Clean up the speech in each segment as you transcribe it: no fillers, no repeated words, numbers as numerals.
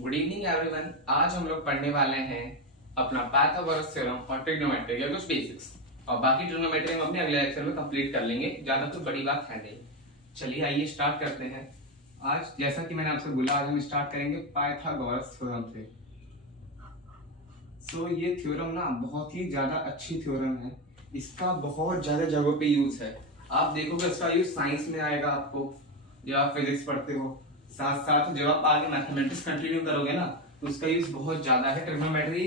Good evening everyone. आज हम लोग पढ़ने वाले हैं अपना पाइथागोरस थ्योरम और ट्रिग्नोमेट्री या कुछ बेसिक्स, और बाकी ट्रिग्नोमेट्री हम अपने अगले लेक्चर में कंप्लीट कर लेंगे। ज्यादा कोई बड़ी बात है नहीं। चलिए आइए स्टार्ट करते हैं। आज जैसा कि मैंने आपसे बोला, आज हम स्टार्ट करेंगे पाइथागोरस थ्योरम से। सो ये थ्योरम ना बहुत ही ज्यादा अच्छी थ्योरम है। इसका बहुत ज्यादा जगहों पे यूज है। आप देखोगे इसका यूज साइंस में आएगा आपको, जब आप फिजिक्स पढ़ते हो, साथ साथ जब आप आगे मैथमेटिक्स कंटिन्यू करोगे ना तो उसका यूज बहुत ज्यादा है। ट्रिग्नोमेट्री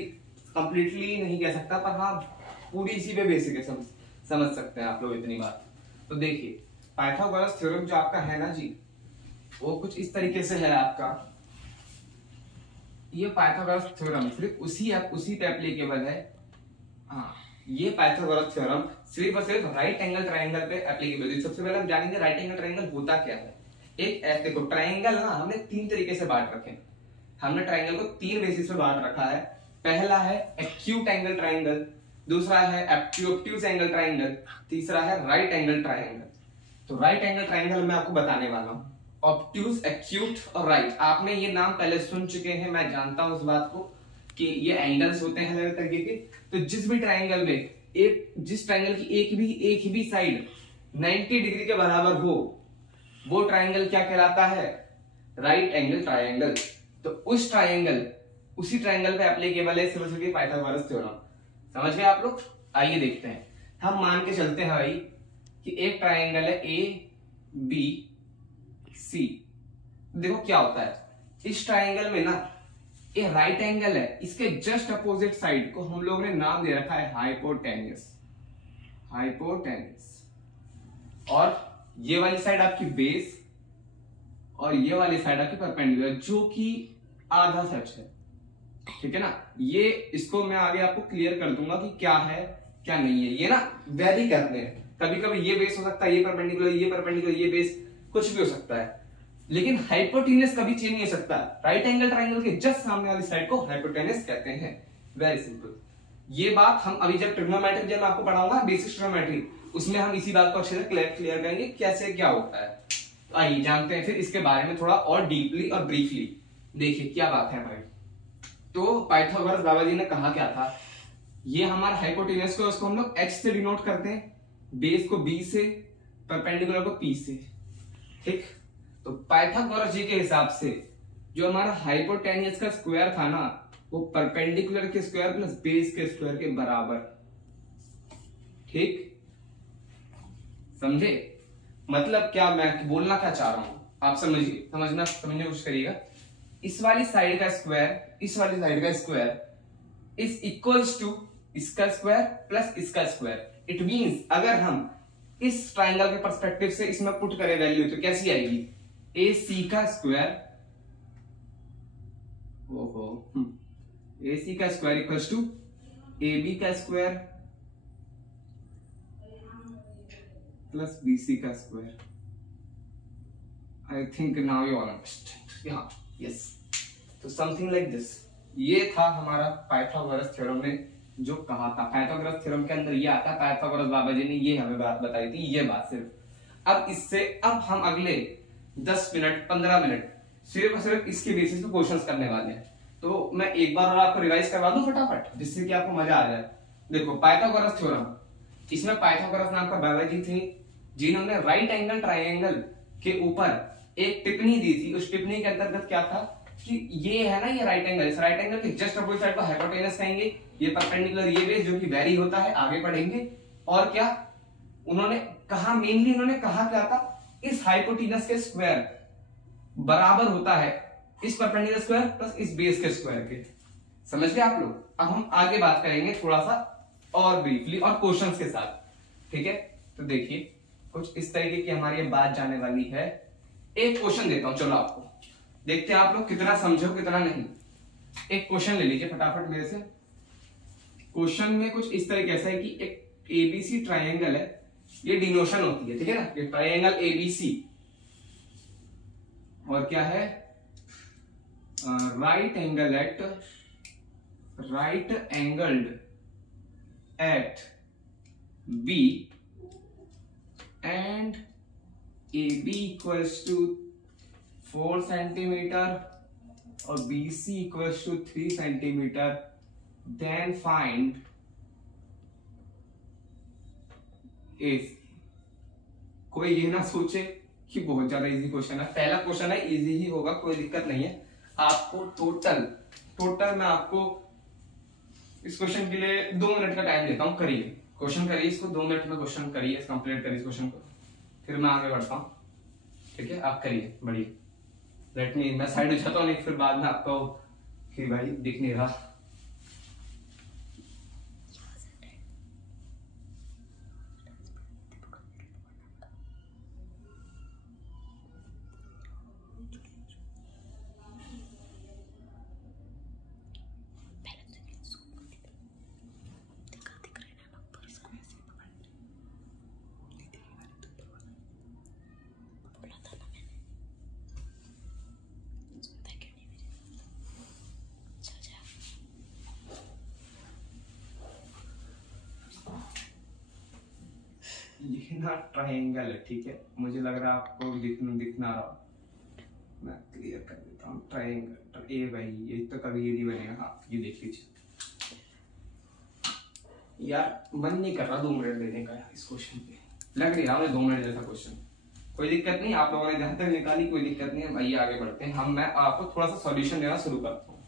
कंप्लीटली नहीं कह सकता, पर हाँ पूरी इसी पे बेसिक है, समझ सकते हैं आप लोग इतनी बात। तो देखिए पाइथागोरस थ्योरम जो आपका है ना जी, वो कुछ इस तरीके से है आपका। ये पाइथागोरस थ्योरम सिर्फ उसी पे एप्लीकेबल है। हाँ, ये पाइथागोरस थ्योरम सिर्फ और सिर्फ राइट एंगल ट्रायंगल पे एप्लीकेबल है। सबसे पहले हम जानेंगे राइट एंगल ट्रायंगल होता क्या है। एक ऐसे देखो, ट्रायंगल ना हमने तीन तरीके से बांट रखे हैं। हमने ट्रायंगल को तीन बेसिस पे बांट रखा है। पहला है एक्यूट एंगल ट्रायंगल, दूसरा है ऑब्ट्यूज एंगल ट्रायंगल, तीसरा है राइट एंगल ट्रायंगल। तो राइट एंगल ट्रायंगल मैं आपको बताने वाला हूँ। ऑब्ट्यूज, एक्यूट और राइट, आपने ये नाम पहले सुन चुके हैं, मैं जानता हूं इस बात को कि ये एंगल्स होते हैं अलग तरीके के। तो जिस भी ट्रायंगल में जिस ट्रायंगल की एक भी साइड 90 डिग्री के बराबर हो, वो ट्रायंगल क्या कहलाता है? Right angle triangle. तो उसी ट्रायंगल पे एप्लीकेबल है सिर्फ पाइथागोरस थ्योरम। समझ गए आप लोग? आइए देखते हैं। हम मान के चलते हैं भाई कि एक ट्रायंगल है ए बी सी। देखो क्या होता है, इस ट्रायंगल में ना ये राइट एंगल है, इसके जस्ट अपोजिट साइड को हम लोग ने नाम दे रखा है हाइपोटेन्यूस। और ये वाली साइड आपकी बेस और ये वाली साइड आपकी परपेंडिकुलर, जो कि आधा सच है। ठीक है ना? ये इसको मैं आगे आपको क्लियर कर दूंगा कि क्या है क्या नहीं है। ये ना वेरी करते हैं, कभी कभी ये बेस हो सकता है, ये परपेंडिकुलर, ये बेस, कुछ भी हो सकता है। लेकिन हाइपोटेन्यूस कभी चेंज नहीं हो सकता। राइट एंगल ट्रायंगल के जस्ट सामने वाली साइड को हाइपोटेन्यूस कहते हैं। Very simple. ये बात हम अभी जब ट्रिग्नोमेट्री जब मैं आपको पढ़ाऊंगा बेसिक ट्रिग्नोमेट्री, उसमें हम इसी बात को अच्छे से क्लियर करेंगे कैसे क्या होता है। तो आइए जानते हैं फिर इसके बारे में थोड़ा और डीपली और ब्रीफली। देखिए क्या बात है भाई। तो पाइथागोरस बाबा जी ने कहा क्या था, ये हमारा हाइपोटेन्यूस को उसको हम लोग h से डिनोट करते हैं, बेस को b से, परपेंडिकुलर को p से। ठीक? तो पाइथागोरस जी के हिसाब से जो हमारा हाइपोटेन्यूस का स्क्वायर था ना, वो परपेंडिकुलर के स्क्वायर प्लस बेस के स्क्वायर के बराबर। ठीक? समझे? मतलब क्या मैं बोलना क्या चाह रहा हूं, आप समझने की कोशिश करिएगा। इस वाली साइड का स्क्वायर, इस वाली साइड का स्क्वायर इज इक्वल्स टू इसका स्क्वायर प्लस इसका स्क्वायर। इट मींस अगर हम इस ट्रायंगल के पर्सपेक्टिव से इसमें पुट करें वैल्यू, तो कैसी आएगी? ए सी का स्क्वायर, ए सी का square equals to A B का स्क्वायर प्लस बी सी का square. I think now you all understand. हाँ, यस। तो समथिंग लाइक दिस। ये था हमारा पाइथागोरस थ्योरम ने जो कहा था। पाइथागोरस थ्योरम के अंदर ये आता है, पाइथागोरस बाबा जी ने ये हमें बात बताई थी, ये बात सिर्फ। अब हम अगले 10 मिनट 15 मिनट सिर्फ और सिर्फ इसके बेसिस पे क्वेश्चंस करने वाले हैं। तो मैं एक बार और आपको रिवाइज करवा दूं फटाफट, जिससे कि आपको मजा आ जाए। देखो पाइथागोरस थ्योरम, इसमें पाइथागोरस नाम का बाबा जी थे जिन्होंने राइट एंगल ट्रायंगल के ऊपर एक टिप्पणी दी थी। उस टिप्पणी के अंतर्गत क्या था कि ये है ना, ये राइट एंगल, इस राइट एंगल के जस्ट अपोजिट साइड को हाइपोटेन्यूस कहेंगे, ये परपेंडिकुलर, ये बेस जो कि वेरी होता है, आगे पढ़ेंगे। और क्या उन्होंने कहा, मेनली उन्होंने कहा क्या था, इस हाइपोटेन्यूस के स्क्वायर बराबर होता है इस परपेंडिकुलर स्क्वायर प्लस इस बेस के स्क्वायर के। समझ गए आप लोग? अब हम आगे बात करेंगे थोड़ा सा और ब्रीफली और क्वेश्चंस के साथ। ठीक है? तो देखिए कुछ इस तरीके की हमारी ये बात जाने वाली है। एक क्वेश्चन देता हूं, चलो आपको देखते हैं आप लोग कितना समझो कितना नहीं। एक क्वेश्चन ले लीजिए फटाफट मेरे से। क्वेश्चन में कुछ इस तरीके से है कि एक एबीसी ट्रायंगल है, ये डिनोशन होती है, ठीक है ना, ये ट्रायंगल एबीसी, और क्या है, right angled at B and AB equals to 4 centimeter और BC equals to 3 centimetre, then find AC। कोई ये ना सोचे कि बहुत ज्यादा इजी क्वेश्चन है, पहला क्वेश्चन है, इजी ही होगा, कोई दिक्कत नहीं है। आपको टोटल मैं आपको इस क्वेश्चन के लिए 2 मिनट का टाइम देता हूं, करिए क्वेश्चन, करिए इसको 2 मिनट में क्वेश्चन करिए, कंप्लीट करिए इस क्वेश्चन को, फिर मैं आगे बढ़ता हूं। ठीक है, आप करिए, बढ़िया। लेट मी, मैं साइड हो जाता हूं, नहीं फिर बाद में आपको कि भाई दिख नहीं रहा। ये ना ट्रायंगल है, ठीक है, मुझे लग रहा है आपको दिखना रहा, मैं क्लियर कर देता हूँ। ट्रायंगल ए भाई, ये तो कभी ये नहीं बनेगा। हाँ, ये देख लीजिए यार, मन नहीं कर रहा 2 मिनट देने का इस क्वेश्चन पे, लग नहीं रहा मुझे 2 मिनट जैसा क्वेश्चन। कोई दिक्कत नहीं, आप लोगों ने जहां तक निकाली कोई दिक्कत नहीं है भाई, आगे बढ़ते हैं। मैं आपको थोड़ा सा सॉल्यूशन देना शुरू करता हूँ।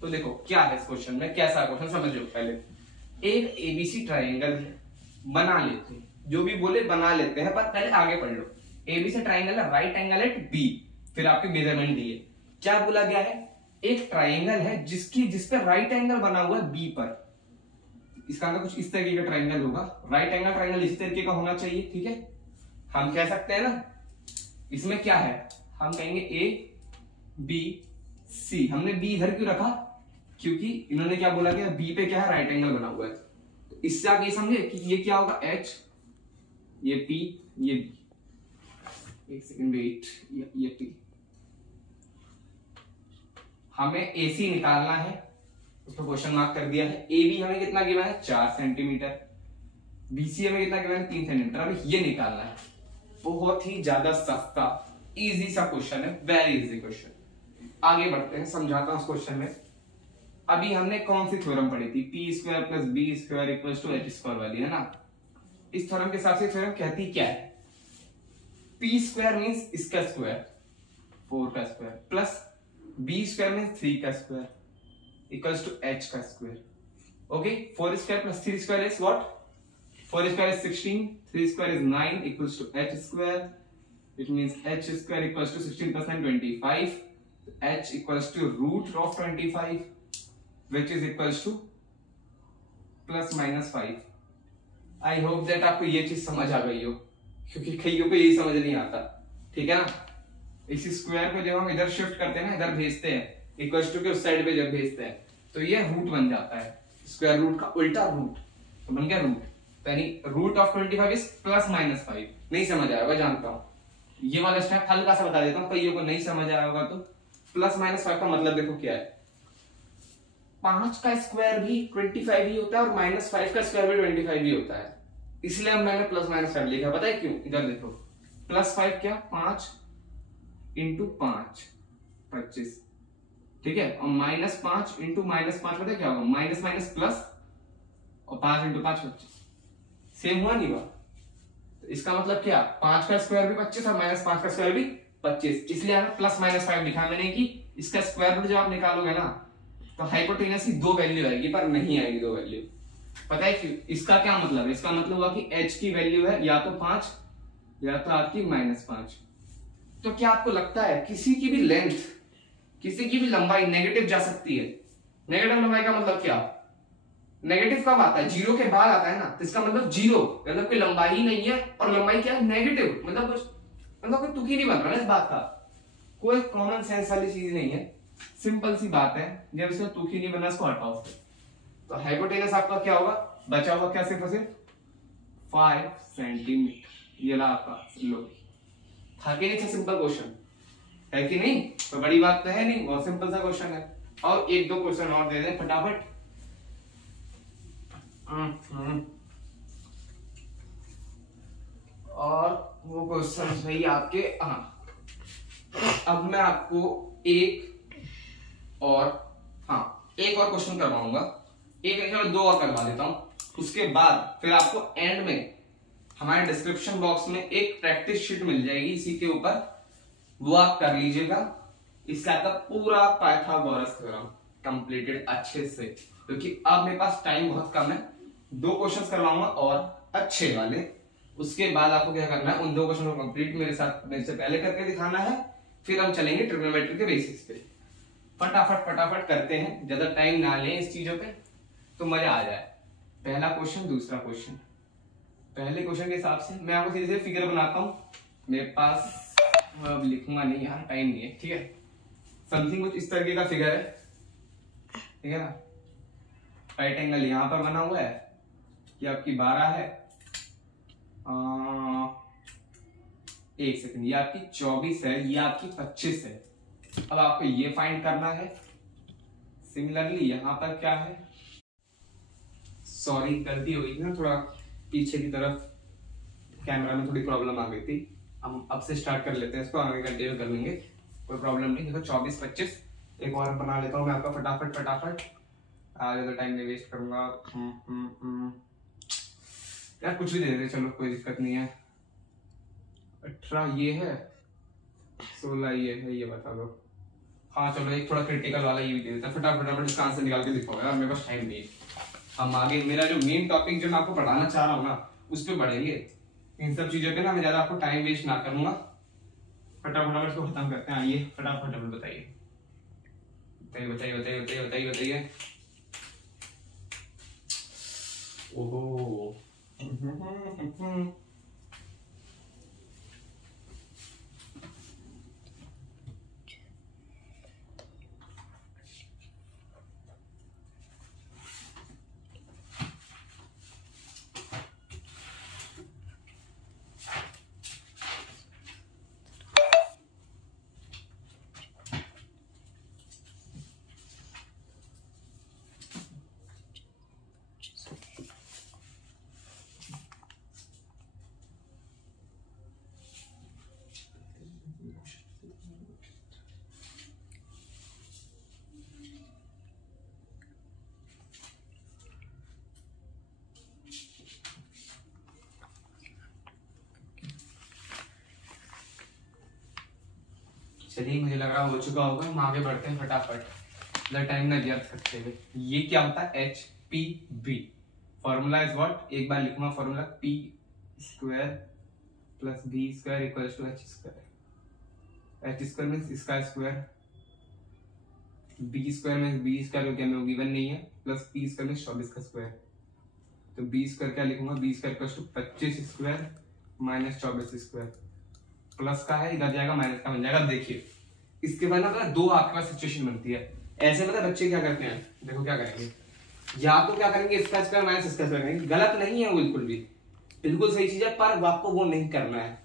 तो देखो क्या है इस क्वेश्चन में, कैसा क्वेश्चन समझो। पहले एक ABC ट्रायंगल बना लेते हैं, जो भी बोले बना लेते हैं, पर पहले आगे पढ़ लो। ABC ट्रायंगल है, राइट एंगल एट B, फिर आपके मेजरमेंट दिए। क्या बोला गया है, एक ट्रायंगल है जिस पे राइट एंगल बना हुआ है B पर। इसका मतलब कुछ इस तरीके का ट्रायंगल होगा, राइट एंगल ट्रायंगल इस तरीके का होना चाहिए। ठीक है, हम कह सकते हैं ना, इसमें क्या है, हम कहेंगे ABC। हमने B इधर क्यों रखा, क्योंकि इन्होंने क्या बोला कि B पे क्या है, राइट एंगल बना हुआ है। तो इससे आप ये समझे कि ये क्या होगा, H, ये P, ये B। एक सेकंड वेट, ये P। हमें AC निकालना है, उसको क्वेश्चन मार्क कर दिया है। AB हमें कितना गिवन है, 4 सेंटीमीटर। BC हमें कितना गिवन है, 3 सेंटीमीटर। अभी ये निकालना है, बहुत ही ज्यादा सस्ता इजी सा क्वेश्चन है, वेरी इजी क्वेश्चन। आगे बढ़ते हैं, समझाता हूं उस क्वेश्चन में। अभी हमने कौन सी थ्योरम पढ़ी थी, P² + B² = H² वाली, है ना। इस थ्योरम के हिसाब से थ्योरम कहती क्या है, P² मींस इसका स्क्वायर 4 का स्क्वायर, प्लस B² मींस 3 का square = H²। Okay, 4² + 3² is what, 4² is 16, 3² is 9 = H²। It means H² = 16 + 9 25, H = √25, which is equals to ±5। I hope that आपको ये चीज समझ आ गई हो, क्योंकि कईयों को यही समझ नहीं आता। ठीक है ना, इसी स्क्वायर को जब हम इधर शिफ्ट करते हैं ना, इधर भेजते हैं, इक्वल्स टू के उस साइड पे जब भेजते हैं, तो ये रूट बन जाता है, स्क्वायर रूट का उल्टा रूट, तो बन गया रूट। यानी √25 इज ±5। नहीं समझ आया होगा, जानता हूं। ये वाला स्टेप हल्का सा बता देता हूं, कईयों को नहीं समझ आया होगा। तो +-5 का मतलब देखो क्या है, 5 का स्क्वायर भी 25 ही होता है, और -5 का स्क्वायर भी 25 ही होता है। इसलिए मैंने +-5 लिखा, पता है क्यों, इधर देखो, +5 क्या, 5 × 5 25, ठीक है, और -5 × -5 पता है क्या होगा, माइनस माइनस प्लस, और 5 × 5 25। सेम हुआ नहीं हुआ, तो इसका मतलब क्या, 5 का स्क्वायर भी 25 और -5 का स्क्वायर भी 25। इसलिए +-5 लिखा मैंने कि इसका स्क्वायर रूट जब आप निकालोगे ना, तो हाइपोटेनस की 2 वैल्यू आएगी, पर नहीं आएगी 2 वैल्यू। पता है क्यों, इसका क्या मतलब है, इसका मतलब हुआ कि h की वैल्यू है या तो 5 या तो आपकी -5। तो क्या आपको लगता है किसी की भी लेंथ, किसी की भी लंबाई नेगेटिव जा सकती है? नेगेटिव लंबाई का मतलब क्या, नेगेटिव कब आता है, 0 के बाद आता है ना, तो इसका मतलब 0 मतलब कोई लंबाई ही नहीं है, और लंबाई क्या है, नेगेटिव, मतलब कोई तुक ही नहीं बन रहा है इस बात का, कोई कॉमन सेंस वाली चीज नहीं है, सिंपल सी बात है। जब इसमें तुक ही नहीं बना, इसको हटाओ। तो हाइपोटेनस आपका क्या होगा, बचा हुआ क्या, सिर्फ और सिर्फ 5 सेंटीमीटर। ये ला आपका लो, था कि नहीं, था सिंपल क्वेश्चन है कि नहीं, तो बड़ी बात तो है नहीं, बहुत सिंपल सा क्वेश्चन है। और 1-2 क्वेश्चन और दे दें फटाफट। और वो क्वेश्चन भाई आपके, हाँ, अब मैं आपको एक और हाँ एक और क्वेश्चन करवाऊंगा, एक दो और करवा देता हूं, उसके बाद फिर आपको एंड में हमारे डिस्क्रिप्शन बॉक्स में एक प्रैक्टिस शीट मिल जाएगी इसी के ऊपर, वो आप कर लीजिएगा। इससे आपका पूरा पाइथागोरस थ्योरम कंप्लीटेड अच्छे से, क्योंकि अब मेरे पास टाइम बहुत कम है। 2 क्वेश्चंस करवाऊंगा और अच्छे वाले, उसके बाद आपको क्या करना है, उन 2 क्वेश्चन को कंप्लीट मेरे से पहले करके दिखाना है, फिर हम चलेंगे ट्रिग्नोमेट्री के बेसिस पे। फटाफट करते हैं, ज्यादा टाइम ना लें इस चीजों पे तो मजा आ जाए। पहला क्वेश्चन, दूसरा क्वेश्चन। पहले क्वेश्चन के हिसाब से मैं आपको सीधे फिगर बनाता हूं, मेरे पास अब लिखूंगा नहीं यार, टाइम नहीं है, ठीक है। समथिंग कुछ इस तरीके का फिगर है, ठीक है ना। राइट एंगल यहां पर बना हुआ है, ये आपकी 12 है, 1 सेकंड, ये आपकी 24 है, ये आपकी 25 है। अब आपको ये फाइंड करना है। सिमिलरली यहां पर क्या है, सॉरी गलती हो गई थी ना, थोड़ा पीछे की तरफ कैमरा में थोड़ी प्रॉब्लम आ गई थी। हम अब से स्टार्ट कर लेते हैं इसको, आगे कंटिन्यू कर लेंगे, कोई प्रॉब्लम नहीं। देखो 24 25 एक और बना लेता हूँ मैं आपका फटाफट, आज ज्यादा टाइम नहीं वेस्ट करूंगा। यार कुछ भी दे देते चलो, कोई दिक्कत नहीं है। 18 ये है, 16 ये है, ये बता दो। हाँ चलो एक थोड़ा क्रिटिकल वाला ये भी दे देता है, फटाफट इसका आंसर निकाल के दिखाओ यार, मेरे पास टाइम नहीं है। हम आगे मेरा जो मेन टॉपिक जो मैं आपको पढ़ाना चाह रहा हूँ ना, उस पर बढ़ेंगे। इन सब चीजों पे ना मैं ज्यादा आपको टाइम वेस्ट ना करूंगा, फटाफट इसको खत्म करते हैं। आइए फटाफट बताइए। ओहो चलिए, मुझे लग रहा हो चुका होगा, हम आगे बढ़ते हैं फटाफट, टाइम ना व्यर्थ करते हुए। ये क्या होता है, HPB। फॉर्मूला इज व्हाट, एक बार लिखूंगा formula, P square plus B square equals to H square. H square means इसका square, B square means B square जो कि हमें गिवन नहीं है, प्लस P स्क्वायर मींस 24 का स्क्वायर। तो B स्क्वायर क्या लिखूंगा, B square equals to 25 square minus 24 square. Plus का है, इधर जाएगा माइनस का बन जाएगा। देखिए इसके बाद ना 2 आपके पास सिचुएशन बनती है ऐसे, मतलब बच्चे क्या करते हैं, देखो क्या करेंगे, या तो क्या करेंगे इसका स्क्वायर माइनस इसका स्क्वायर करेंगे। गलत नहीं है, बिल्कुल भी बिल्कुल सही चीज है, पर आपको वो नहीं करना है।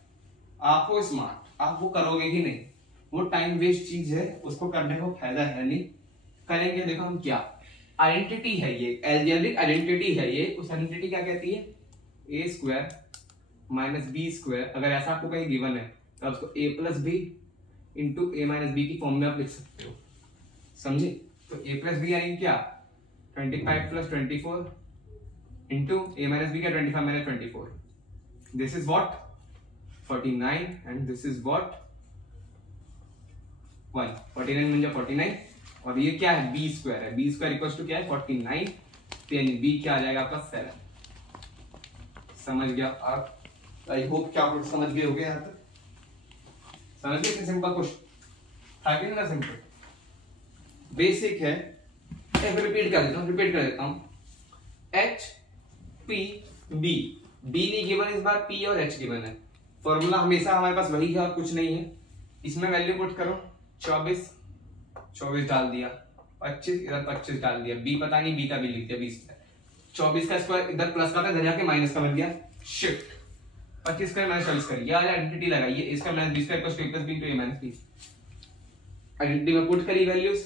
आपको स्मार्ट, आप वो करोगे ही नहीं, वो टाइम वेस्ट चीज है, उसको करने को फायदा है नहीं। करेंगे देखो हम क्या, आइडेंटिटी है ये, एल्जेब्रिक आइडेंटिटी है ये। उस आइडेंटिटी क्या कहती है, ए स्क्वायर माइनस बी स्क्वायर। अगर ऐसा आपको कहीं गिवन है तो आप उसको a plus B into A minus B की फॉर्म में आप लिख सकते हो, समझे। तो a प्लस बी यानी क्या, 25 plus 24 into A minus B का 25 minus 24, this is what 49 and this is what 1। 49 म्हणजे 49 और ये क्या है, बी स्क्वायर है। बी स्क्वायर इक्वल्स टू क्या है 49, तो यानी बी क्या आ जाएगा आपका 7। समझ गया आप, आई होप क्या आप समझ गए होगे यहाँ तक। समझ गए, सिंपल क्वेश्चन था कि ना, सिंपल बेसिक है। एक रिपीट कर देता हूँ, HPB, B नहीं गिवन इस बार, P और H गिवन है। फॉर्मूला हमेशा हमारे पास वही है और कुछ नहीं है। इसमें वैल्यू पुट करो, 24 डाल दिया, 25 इधर 25 डाल दिया, B पता नहीं, B का भी लिख दिया 20 है। 24 का स्क्वायर इधर प्लस का था, इधर जाके माइनस का बन गया, शिफ्ट 25 स्क्वायर माइनस 24 स्क्वायर, ये आइडेंटिटी लगाइए, इसका minus b square plus 2 plus b into a minus b। Identity में पुट करी वैल्यूज,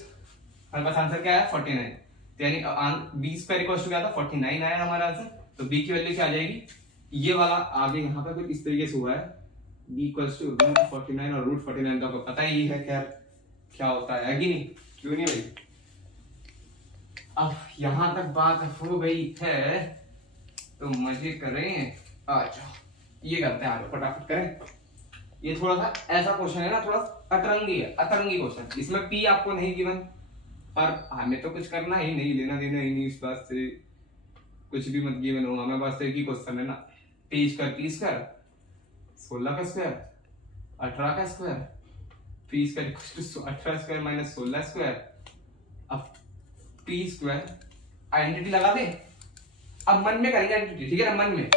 हमारे पास आंसर क्या आया 49, तो यानी b स्क्वायर इक्वल्स टू क्या था 49 आया हमारा आंसर। तो b की वैल्यू क्या आ जाएगी, ये वाला आगे यहाँ पे कुछ इस तरीके से हुआ है, b इक्वल्स टू रूट 49 और रूट 49 का आपको पता ही है क्या होता है कि नहीं, क्यों नहीं भाई। अब यहां तक बात हो गई है तो मजे करें। अच्छा ये करते हैं, आगे फटाफट करें। ये थोड़ा सा ऐसा क्वेश्चन है ना, थोड़ा अतरंगी है, अतरंगी क्वेश्चन। इसमें पी आपको नहीं गिवन, पर हमें तो कुछ करना ही नहीं, लेना देना ही नहीं इस बात से, कुछ भी मत गिवन हो हमें, बस एक ही क्वेश्चन है ना, पी स्क्वायर 16 का स्क्वायर 18 का square, P square 18 square minus 16 square. अब पी स्क्वायर आइडेंटिटी लगा दे, अब मन में करेंगे आइडेंटिटी, ठीक है ना। मन में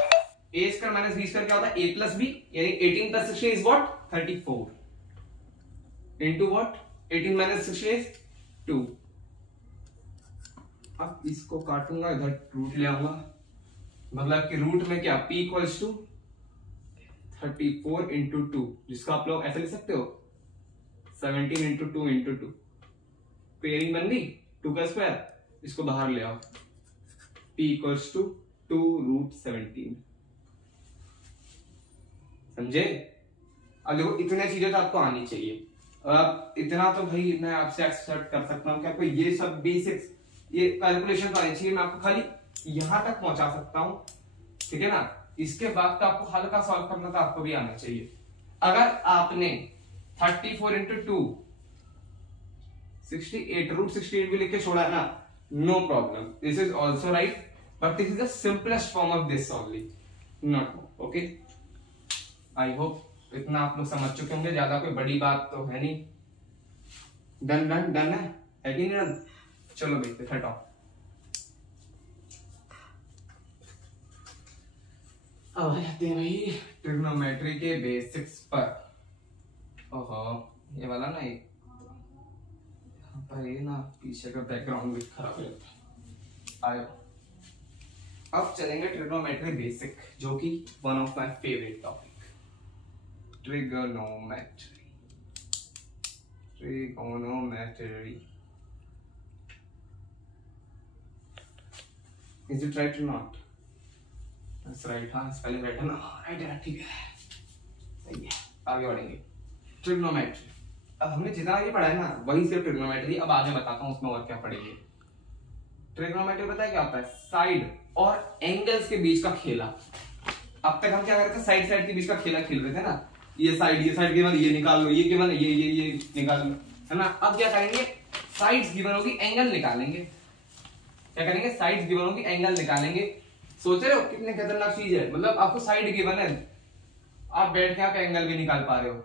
ए स्क्वायर माइनस बी स्क्वायर क्या होता है, ए प्लस बी, यानी 18 plus 16 is what 34 into what 18 minus 16 is 2। अब इसको काटूंगा, इधर रूट ले आऊंगा, मतलब कि रूट में क्या p इक्वल्स टू 34 इंटू 2, जिसको आप लोग ऐसे लिख सकते हो 17 इंटू 2 इंटू 2। पेयरिंग बन गई 2 का स्क्वायर, इसको बाहर ले आओ, p इक्वल्स टू 2 रूट 17। समझे? अब देखो इतने चीजें तो आपको आनी चाहिए, अब इतना तो भाई मैं आपसे एक्सपेक्ट कर सकता हूँ कि आपको ये सब बेसिक्स, ये कैलकुलेशन तो आनी चाहिए, मैं आपको खाली यहां तक पहुंचा सकता हूं, ठीक है ना। इसके बाद तो आपको हल्का सॉल्व करना तो आपको भी आना चाहिए। अगर आपने 34 इंटू 2 68 रूट 68 भी लिख के छोड़ा है ना, no problem, this is also right, but this is the simplest form of this only, not more. Okay, I hope इतना आप लोग समझ चुके होंगे, ज्यादा कोई बड़ी बात तो है नहीं। डन डन डन है कि नहीं डन? चलो देखते, हटाओ। अब आ जाते हैं भाई ट्रिग्नोमेट्री के बेसिक्स पर। ओहो ये वाला ना, यहाँ पर ये ना पीछे का बैकग्राउंड भी खराब हो जाता है। आयो अब चलेंगे ट्रिग्नोमेट्री बेसिक, जो कि one of my favourite topic, trigonometry. Is it right or not? That's right, हाँ स्पेलिंग राइट है ना, राइट है, ठीक है, सही है। आगे बढ़ेंगे, ट्रिग्नोमेट्री। अब हमने जितना ये पढ़ा है ना वही सिर्फ ट्रिग्नोमेट्री, अब आगे बताता हूँ उसमें और क्या पढ़ेंगे। ट्रिग्नोमेट्री पता है क्या होता है? साइड और एंगल्स के बीच का खेला। अब तक हम क्या करते थे, साइड साइड के बीच का खेला खेल रहे थे ना, ये साइड केवल ये निकाल लो, ये केवल ये निकाल लो, है ना। अब क्या करेंगे, साइड्स गिवन होगी, एंगल निकालेंगे। क्या करेंगे, साइड्स गिवन होगी, एंगल निकालेंगे। सोच रहे हो कितने खतरनाक चीज है, मतलब आपको साइड गिवन है, आप बैठ के आप एंगल भी निकाल पा रहे हो,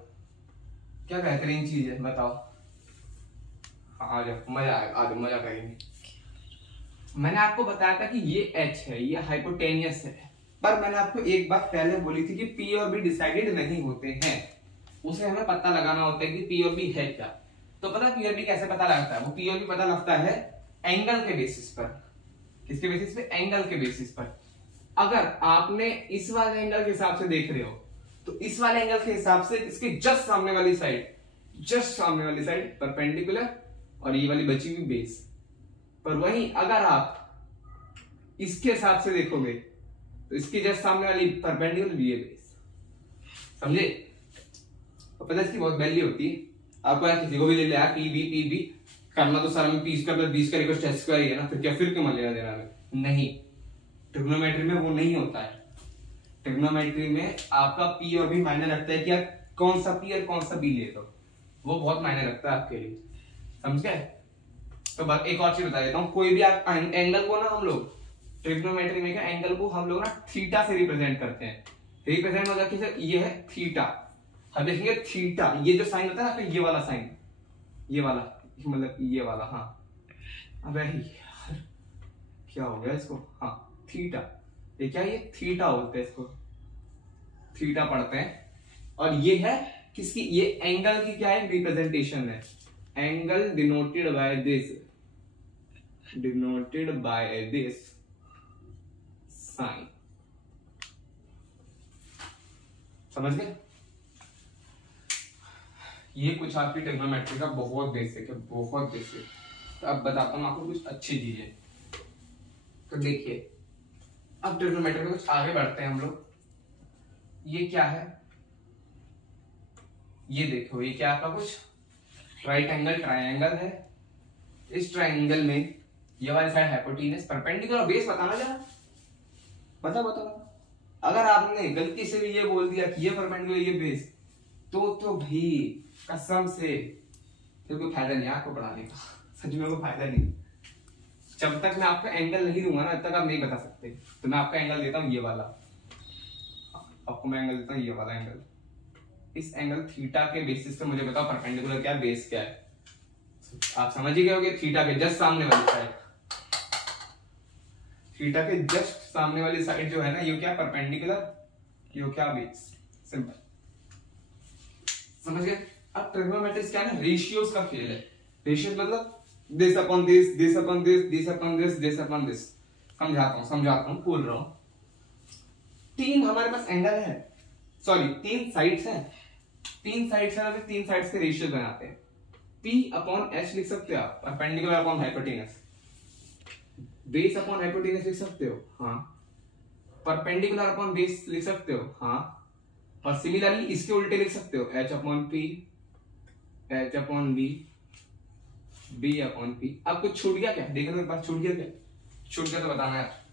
क्या बेहतरीन चीज है, बताओ। हाँ आ जाओ, मजा आएगा, आ जाओ मजा करेंगे। मैंने आपको बताया था कि ये एच है, ये हाइपोटेनियस है, पर मैंने आपको एक बात पहले बोली थी कि पी और बी डिसाइडेड नहीं होते हैं, उसे हमें पता लगाना होता है कि पी और बी है क्या। तो पता पी और बी कैसे पता लगता है? वो पी और बी पता लगता है एंगल के बेसिस पर। किसके बेसिस पे? एंगल के बेसिस पर। अगर आपने इस वाले एंगल के हिसाब से देख रहे हो तो इस वाले एंगल के हिसाब से इसके जस्ट सामने वाली साइड परपेंडिकुलर और ये वाली बची हुई बेस पर। वहीं अगर आप इसके हिसाब से देखोगे तो इसके जस्ट सामने वाली परपेंडिकुलर ये बेस, समझे? तो पता है इसकी बहुत वैल्यू होती है। आपको यार किसी को भी ले लिया पी बी करना तो सारा में P square plus B square equal to H square ही है ना, फिर क्या, फिर क्यों मान लेना देना में? नहीं, ट्रिग्नोमेट्री में वो नहीं होता है। ट्रिग्नोमेट्री में आपका पी और बी मायने रखता है कि यार कौन सा पी और कौन सा बी ले दो, वो बहुत मायने रखता है आपके लिए, समझ गए? तो बस एक और चीज बता देता हूँ, कोई भी आप एंगल को ना, हम लोग ट्रिग्नोमेट्री में क्या एंगल को हम लोग ना थीटा से रिप्रेजेंट करते हैं। रिप्रेजेंट हो जाती है, ये है थीटा। हम देखेंगे थीटा, ये जो साइन होता है ना, ये वाला साइन, ये वाला मतलब ये वाला, हाँ अबे यार क्या हो गया इसको, हाँ थीटा, ये क्या, ये थीटा बोलते हैं इसको, थीटा पढ़ते हैं। और ये है किसकी, ये एंगल की क्या है, रिप्रेजेंटेशन है। Angle denoted by this sign, समझ गए? ये कुछ आपकी ट्रिग्नोमेट्री का बहुत बेसिक है, बहुत बेसिक। तो अब बताता हूँ आपको कुछ अच्छी चीजें। तो देखिए अब ट्रिग्नोमेट्री में कुछ आगे बढ़ते हैं हम लोग। ये क्या है, ये देखो, ये क्या आपका कुछ राइट एंगल ट्रायंगल है। इस ट्रायंगल में ये वाली साइड हाइपोटेन्यूज परपेंडिकुलर बेस बताना जरा, बता बता बता। अगर आपने गलती से भी ये बोल दिया कि ये परपेंडिकुलर ये बेस, तो भाई कसम से फिर कोई फायदा नहीं आपको पढ़ाने का, सच में कोई फायदा नहीं। जब तक मैं आपको एंगल नहीं दूंगा ना तब तक आप नहीं बता सकते। तो मैं आपका एंगल देता हूँ ये वाला, आपको मैं एंगल देता हूँ ये वाला एंगल। इस एंगल थीटा के बेसिस पे मुझे बताओ परपेंडिकुलर क्या बेस क्या है। आप समझ ही गए होंगे, थीटा के जस्ट सामने वाली साइड, थीटा के जस्ट सामने वाली साइड जो है ना, ये क्या परपेंडिकुलर, ये क्या बेस। सिंपल, समझ गए। अब ट्रिग्नोमेट्री क्या है ना, रेशियोज का खेल है। रेशियोज मतलब this upon this, this upon this, this upon this, this upon this. समझाता हूं बोल रहा हूं। तीन हमारे पास एंगल है, सॉरी तीन साइड्स हैं, तीन साइड्स है, तीन साइड्स के रेशियो बनाते हैं। P अपॉन H लिख सकते हो आप, perpendicular upon hypotenuse. Base upon hypotenuse लिख सकते हो, हाँ। परपेंडिकुलर अपॉन बेस लिख सकते हो, हाँ। और सिमिलरली इसके उल्टे लिख सकते हो, H upon P, H upon B, B upon P। अब कुछ छूट गया क्या, देखो मेरे पास छूट गया क्या? छूट गया तो बताना यार,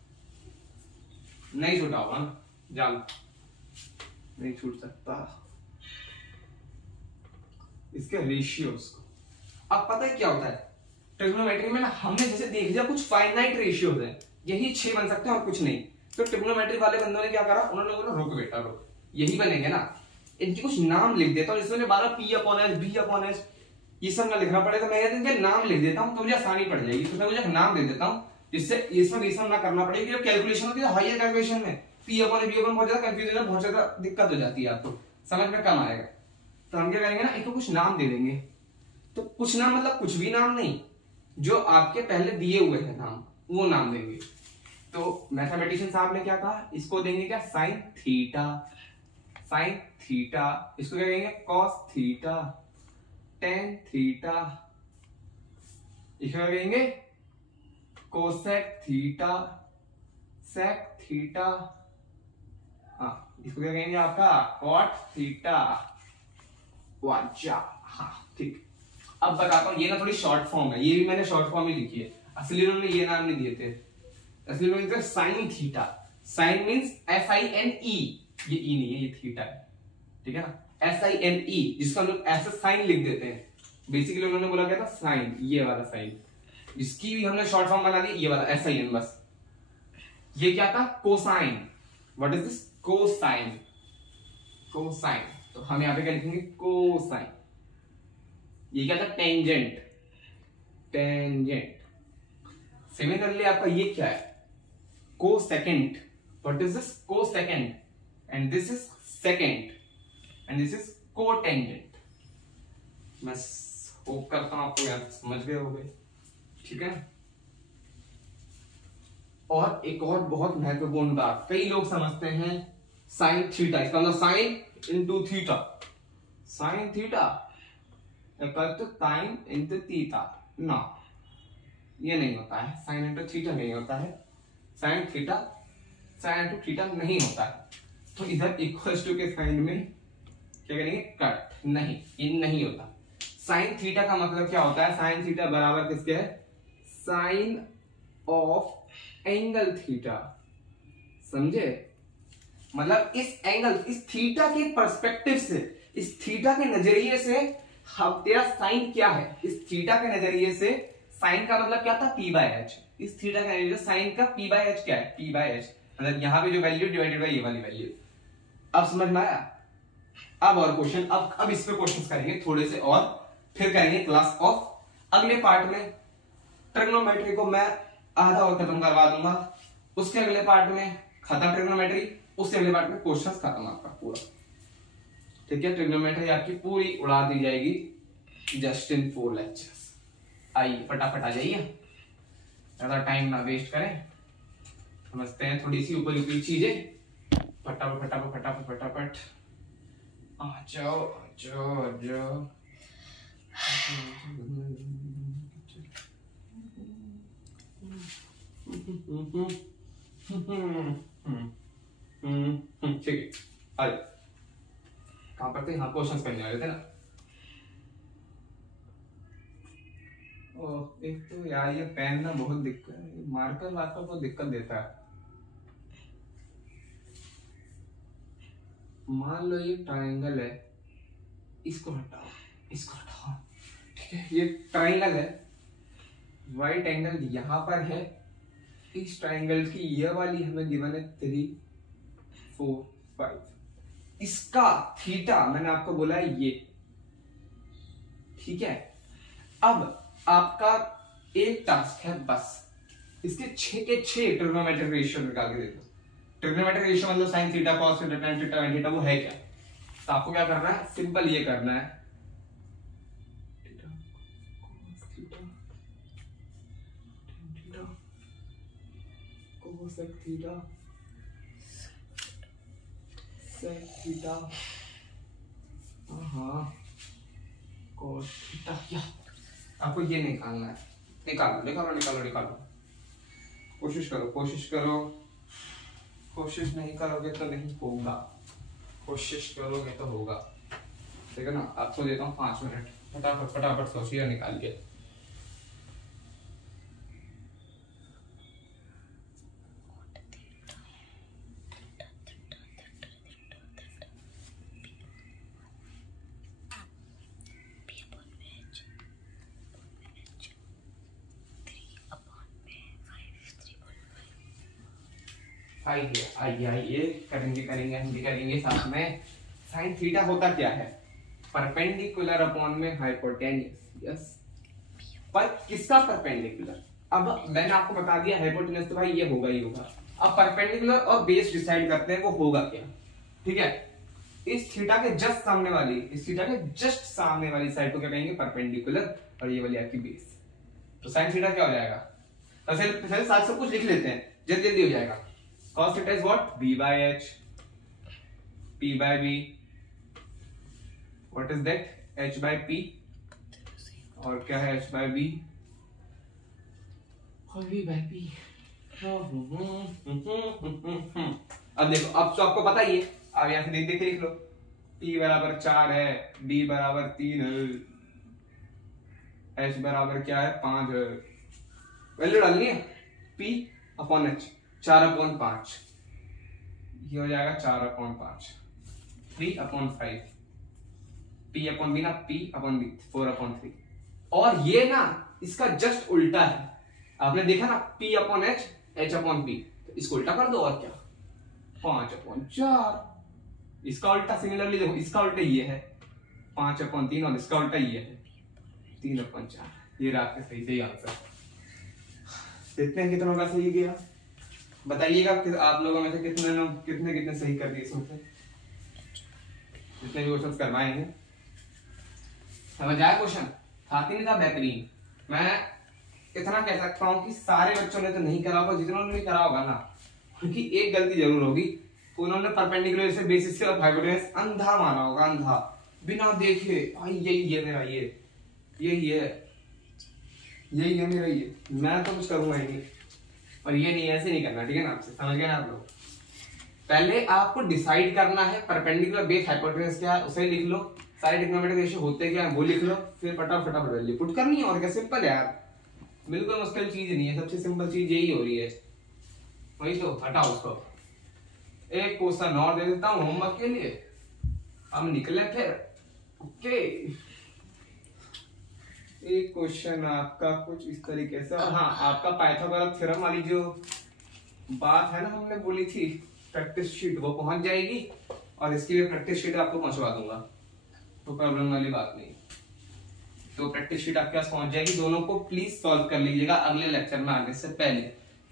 नहीं छूटा होगा ना, जान नहीं छूट सकता। इसके रेशियोज को अब पता है क्या होता है ट्रिग्नोमेट्री में ना, हमने जैसे देख लिया कुछ फाइनाइट रेशियोज हैं, यही 6 बन सकते हैं और कुछ नहीं। तो ट्रिग्नोमेट्री वाले बंदों ने क्या करा, उन्होंने बोला रुक बेटा रुक, यही बनेंगे ना, इनके कुछ नाम लिख देता हूँ। इसमें 12 P upon H, B upon H ये सब ना लिखना पड़ेगा, मैं इनके नाम लिख देता हूँ तो मुझे आसानी पड़ जाएगी। तो मैं मुझे नाम दे देता हूँ जिससे ये सब ना करना पड़ेगा। जब कैलकुलेशन होती है हायर कैलकुलेशन में P अपॉन B अपॉन बहुत ज्यादा कंफ्यूजन, बहुत ज्यादा दिक्कत हो जाती है, आपको समझ में कम आएगा। तो हम क्या करेंगे ना, इनको कुछ नाम दे देंगे। तो कुछ नाम मतलब कुछ भी नाम नहीं, जो आपके पहले दिए हुए हैं नाम, वो नाम देंगे। तो मैथमेटिशियन साहब ने क्या कहा, इसको देंगे क्या साइन थीटा, साइन थीटा। इसको क्या कहेंगे कॉस थीटा, टेन थीटा। इसको क्या कहेंगे कोसेक थीटा, सेक थीटा। हाँ इसको क्या कहेंगे आपका कॉट थीटा। वाचा, हाँ ठीक। अब बताता हूँ, ये ना थोड़ी शॉर्ट फॉर्म है, ये भी मैंने शॉर्ट फॉर्म ही लिखी है, असली उन्होंने ये नाम नहीं दिए थे। असली में sine theta, sine means SINE, ये ई नहीं है, ये थीटा है, ठीक है ना। SINE जिसको हम लोग ऐसे साइन लिख देते हैं, बेसिकली उन्होंने बोला क्या था साइन, ये वाला साइन, जिसकी भी हमने शॉर्ट फॉर्म बना दी ये वाला SIN बस। ये क्या था cosine, what is this cosine, cosine. तो हम यहां पे क्या लिखेंगे कोसाइन। ये क्या था टेंजेंट, टेंजेंट। सिमिलरली आपका ये क्या है cosecant, what is this cosecant, and this is second, and this is cotangent. मैं होप करता हूं आपको यार समझ गए होंगे, ठीक है। और एक और बहुत महत्वपूर्ण बात, कई लोग समझते हैं साइन थीटा, इसका मतलब sine into theta, sign theta sine into theta ना, ये नहीं होता है, साइन इंटू थीटा नहीं होता है, sign theta sine into theta नहीं होता है। तो इधर इक्वल्स टू के साइन में क्या करेंगे कट, नहीं ये नहीं होता। साइन थीटा का मतलब क्या होता है, साइन थीटा बराबर किसके है साइन ऑफ एंगल थीटा, समझे। मतलब इस एंगल, इस थीटा के पर्सपेक्टिव से, इस थीटा के नजरिए से हम तेरा साइन क्या है, इस थीटा के नजरिए से साइन का मतलब क्या था P/H, इस थीटा के नजरिए से साइन का P/H क्या है P/H, मतलब यहां पे जो वैल्यू डिवाइडेड बाय ये वाली वैल्यू। अब समझ में आया। अब और क्वेश्चन, अब इस पे क्वेश्चंस करेंगे थोड़े से, और फिर करेंगे क्लास ऑफ। अगले पार्ट में ट्रिग्नोमेट्री को मैं आधा और खत्म करवा दूंगा, उसके अगले पार्ट में खत्म ट्रिग्नोमेट्री, उससे अगले पार्ट में क्वेश्चंस खत्म आपका पूरा, ठीक है। ट्रिग्नोमेट्री आपकी पूरी उड़ा दी जाएगी जस्ट इन 4 लेक्चर्स। आइए फटाफट आ जाइए, ज्यादा टाइम ना वेस्ट करें, समझते हैं थोड़ी सी ऊपर ऊपरी चीजें, फटाफट फटाफट फटाफट फटाफट आ जाओ आ जाओ आ जाओ। ठीक है, आइए कहां पर थे, हाँ क्वेश्चंस करने वाले थे ना। एक तो यार ये पेन ना बहुत दिक्कत, मार्कर वार्कर को दिक्कत देता है। मान लो ये ट्रायंगल है, इसको हटाओ, इसको हटाओ, ठीक है। ये ट्रायंगल है, राइट एंगल यहाँ पर है, इस ट्रायंगल की ये वाली हमें गिवन है 3, 4, 5। इसका थीटा मैंने आपको बोला है ये, ठीक है। अब आपका एक टास्क है बस, इसके 6 के 6 ट्रिग्नोमेट्रिक रेशियो निकाल के दे दो। ट्रिग्नोमेट्रिक रेशियो मतलब sine theta, cos theta, tan theta, tan theta, वो है क्या? तो आपको क्या करना है, सिंपल ये करना है, cosec थीटा, sec थीटा, हाँ cos थीटा, या आपको ये निकालना है। निकालो निकालो निकालो निकालो, कोशिश करो कोशिश करो, कोशिश नहीं करोगे तो नहीं होगा, कोशिश करोगे तो होगा, ठीक है ना। आपको देता हूँ 5 मिनट, फटाफट फटाफट सोचिए, निकालिए। आइए आइए आइए, करेंगे करेंगे हम भी करेंगे साथ में। साइन थीटा होता क्या है, परपेंडिकुलर अपॉन में हाइपोटेन्यूस, यस। पर किसका परपेंडिकुलर? अब मैंने आपको बता दिया हाइपोटेन्यूस तो भाई ये होगा ही होगा। अब परपेंडिकुलर और बेस डिसाइड करते हैं वो होगा क्या, ठीक है। इस थीटा के जस्ट सामने वाली, इस थीटा के जस्ट सामने वाली साइड को क्या कहेंगे, परपेंडिकुलर, और ये वाली आपकी बेस। तो साइन थीटा क्या हो जाएगा, पहले साथ सब कुछ लिख लेते हैं, जल्दी जल्दी हो जाएगा। cos theta is what, b by h, p by b, what is that, h by p, और क्या है h by b, और v by p। अब देखो, अब तो आपको पता ही है, अब यहाँ से देख देख लिख लो, p बराबर 4 है, b बराबर 3 है, h बराबर क्या है 5 है, वैल्यू डालनी है, p अपॉन h 4/5, ये हो जाएगा 4/5, 3/5, p अपॉन b ना, p अपॉन b 4/3, और ये ना इसका जस्ट उल्टा है। आपने देखा ना, p upon h, h upon p, तो इसको उल्टा कर दो, और क्या 5/4, इसका उल्टा सिमिलरली देखो, इसका उल्टा ये है 5/3, और इसका उल्टा ये है 3/4। ये रहा आपका सही सही आंसर। देखते हैं कितना का सही गया, बताइएगा कि आप लोगों में से कितने कितने सही कर दिए इसमें से, जितने भी क्वेश्चंस करवाए हैं। समझ आया क्वेश्चन, था कि नहीं था बेहतरीन। मैं इतना कह सकता हूं कि सारे बच्चों ने तो नहीं करा होगा, जिन्होंने भी करा होगा ना, क्योंकि एक गलती जरूर होगी, उन्होंने परपेंडिकुलर से बेसिस से और हाइपोटेन्यूस अंधा माना होगा, अंधा बिना देखे, भाई यही है मेरा, यही है मेरा, ये मैं तो कुछ करूंगा ही नहीं, और ये नहीं, ऐसे नहीं करना, ठीक है ना। आपसे समझ गए ना आप लोग। पहले आपको डिसाइड करना है परपेंडिकुलर बेस हाइपोटेन्यूस क्या है, उसे लिख लो, सारे ट्रिग्नोमेट्रिक रेशियो होते क्या है वो लिख लो, फिर फटाफट वैल्यू पुट करनी है, और क्या सिंपल है यार, बिल्कुल मुश्किल चीज नहीं है, सबसे सिंपल चीज यही हो रही है। वही तो, हटाओ उसको। एक क्वेश्चन और दे देता हूँ होमवर्क के लिए, हम निकले फिर। ओके, एक क्वेश्चन आपका कुछ इस तरीके से, हाँ, आपका पाइथागोरस थ्योरम वाली जो बात है ना हमने बोली थी, प्रैक्टिस शीट वो पहुंच जाएगी, और इसकी भी प्रैक्टिस शीट आपको पहुंचवा दूंगा, तो प्रॉब्लम वाली बात नहीं। तो प्रैक्टिस शीट आपके पास पहुंच जाएगी, दोनों को प्लीज सॉल्व कर लीजिएगा अगले लेक्चर में आने से पहले।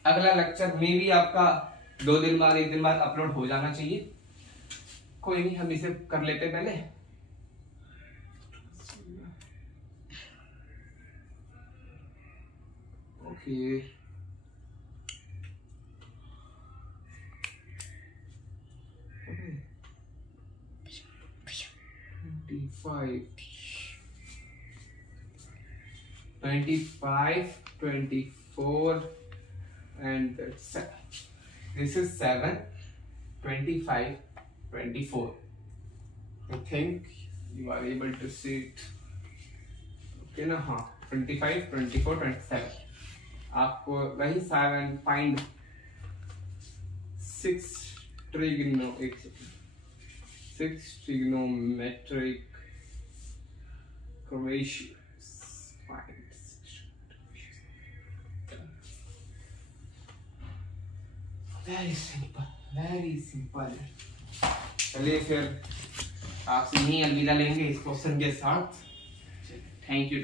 अगला लेक्चर में भी आपका 2 दिन बाद 1 दिन बाद अपलोड हो जाना चाहिए, कोई नहीं, हम इसे कर लेते पहले। Okay, $25, $24, and this is 7, 25, 24. I think you are able to see it. Okay, na? हाँ, 25, 24, 27 आपको वही 7 find 6 trigonometric ratios. Very simple. चलिए फिर आपसे यही अलविदा लेंगे इस क्वेश्चन के साथ। Thank you.